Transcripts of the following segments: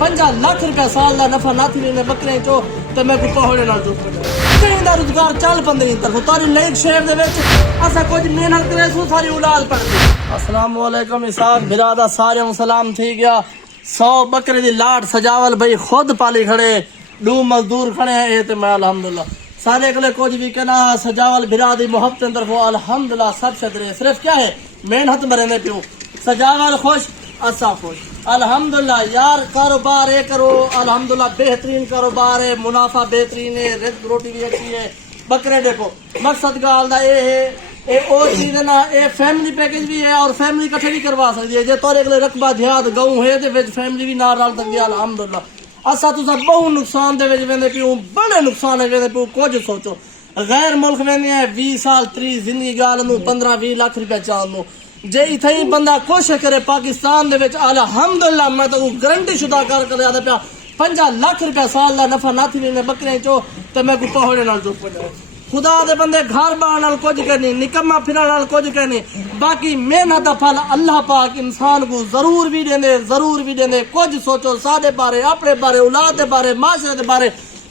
50 लाख रुपया साल का नफा ना थी बकरे चो तो मैं को पहुंचे ना दोस्त कहीं दा रोजगार चल पंदे दी तरफ तारी लेक शहर दे विच असा कुछ मेहनत करे सो सारी औलाद पड़दी। अस्सलाम वालेकुम इसाक बिरादा सारे सलाम थी गया 100 बकरे दी लाट सजावल भाई खुद पाली खड़े 2 मजदूर खड़े हैं ते मैं अल्हम्दुलिल्लाह सारे अगले कुछ भी कहना सजावल बिरादी मोहब्बत तरफ अल्हम्दुलिल्लाह सब छतरे सिर्फ क्या है मेहनत मरने पियो सजावल खुश असा खुश अल्हम्दुलिल्लाह यार कारोबार है करो अल्हम्दुलिल्लाह बेहतरीन कारोबार है मुनाफा बेहतरीन है रिज़्क़ रोटी भी अच्छी है। बकरे देखो मकसद गाल दा ये है ये ओ चीज ना ये फैमिली पैकेज भी है और फैमिली इकट्ठे भी करवा सकती है जे तोरे अगले रकबा देहात गऊ है ते विच फैमिली भी नाल रल सकदी है अल्हम्दुलिल्लाह। असा तुसा बहुत नुकसान दे विच वेंदे पियो बड़े नुकसान है वेंदे पियो कुछ सोचो गैर मुल्क वेंदे है 20 साल 30 जिंदगी गाल नु 15-20 लाख रुपया चाल नु जे इथे ही बंदा कोशिश करे पाकिस्तान दे विच अल्हम्दुलिल्लाह मैं तो गारंटी शुदा कर आदा पिया 50 लाख रुपया साल का नफा ना थी बकरे चो तो मैं को पहुंचे ना दोस्त खुदा दे बंदे घर बार नाल कुछ कहनी निकम्मा फिरन नाल कुछ कहनी बाकी मेहनत दा फल अल्लाह पाक इंसान को जरूर भी देंदे कुछ सोचो सादे बारे अपने बारे औलाद दे बारे माशरे दे बारे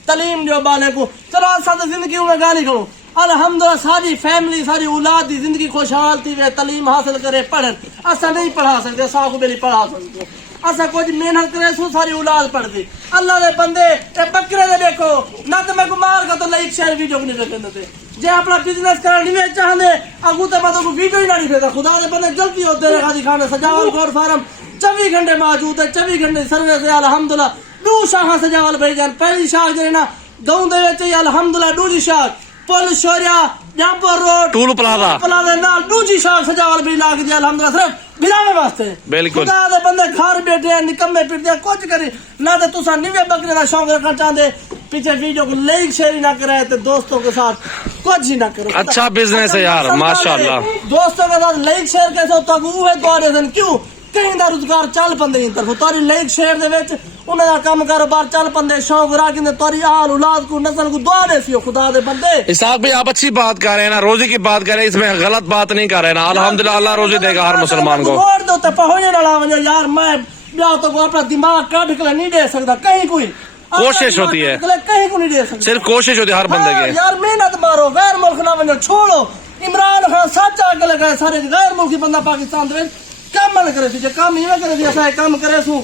तलीम जो बाले को चलो असा जिंदगी में गाली करो अल्हम्दुलिल्लाह सारी फैमिली सारी औलाद की जिंदगी खुशहाल थी वे तलीम हासिल करे पढ़न असा नहीं पढ़ा सकते साखू बेली पढ़ा सकते असा कुछ मेहनत करे सो सारी औलाद पढ़ती अल्लाह दे बंदे ए बकरे दे देखो ना तो मैं को मार का तो लाइक शेयर वीडियो नहीं देखने थे जे अपना बिजनेस करना नहीं चाहते अगू तो मैं को वीडियो ही ना नहीं भेजा खुदा दे बंदे जल्दी होते रहे खादी खाने सजावल गोर फार्म 24 घंटे मौजूद है 24 घंटे सर्विस है अल्हम्दुलिल्लाह 2 शाह सजावल भाई जान पहली शाह जे ना गांव दे विच अल्हम्दुलिल्लाह दूसरी शाह पुल शोरिया जापर रोड टूल प्लाजा नाल दूसरी शाह सजावल भी लाग दिया अल्हम्दुलिल्लाह सिर्फ बिलावे वास्ते बिल्कुल खुदा दे बंदे घर बैठे निकम्मे फिरदे कुछ करे ना तो तुसा निवे बकरे का शौक रखना चाहते पीछे वीडियो को लाइक शेयर ही ना करे तो दोस्तों के साथ कुछ ही ना करो। अच्छा बिजनेस है यार माशाल्लाह दोस्तों के साथ लाइक शेयर कैसे होता है तोड़े दिन क्यों कहीं दा रोजगार चल पंदे दी तरफ तारी लाइक शेयर दे विच उन्हां दा काम कारोबार चल पंदे शौक राखिंदे तारी आल औलाद को नस्ल को दुआ दे सियो खुदा दे बंदे। इसाक भाई आप अच्छी बात कर रहे हैं ना रोजी की बात कर रहे हैं इसमें गलत बात नहीं कर रहे हैं ना अल्हम्दुलिल्लाह अल्लाह रोजी देगा हर मुसलमान को। रोड दे उत्ते पहुंचने वाला वने यार मैं ब्याह तो अपना दिमाग काट के नहीं दे सकता कहीं कोई कोशिश होती है कहीं को नहीं दे सकता सिर्फ कोशिश होती है हर बंदे की यार मेहनत मारो गैर मुल्क ना वने छोड़ो इमरान खान सच आगे लगाए सारे गैर मुल्की बंदा पाकिस्तान दे काम न करे जे काम ही करे ऐसा काम करे सु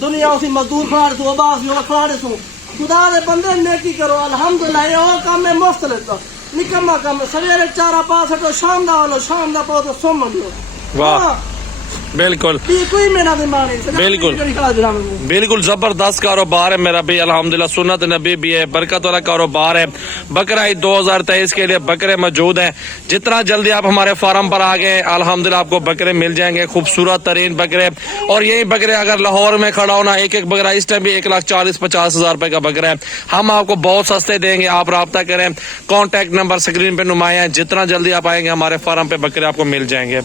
दुनिया उसी मजदूर खड़ा सु अब्बास यो खड़ा सु खुदा दे बंदे नेकी करो अल्हम्दुलिल्लाह ये ओ काम में मस्त लेता निकम्मा काम सवेरे 4-5 हटो शाम दा पाओ तो सोम लो वाह बिल्कुल बिल्कुल जबरदस्त कारोबार है मेरा भी अल्हम्दुलिल्लाह सुन्नत नबी भी है बरकत वाला कारोबार है। बकरा ईद 2023 के लिए बकरे मौजूद हैं जितना जल्दी आप हमारे फार्म पर आ गए अल्हम्दुलिल्लाह आपको बकरे मिल जाएंगे खूबसूरत तरीन बकरे और यही बकरे अगर लाहौर में खड़ा होना एक बकरा इस टाइम भी 1,40,50,000 रुपए का बकरा है हम आपको बहुत सस्ते देंगे आप रब्ता करें कॉन्टेक्ट नंबर स्क्रीन पे नुमाया है जितना जल्दी आप आएंगे हमारे फार्म पे बकरे आपको मिल जाएंगे।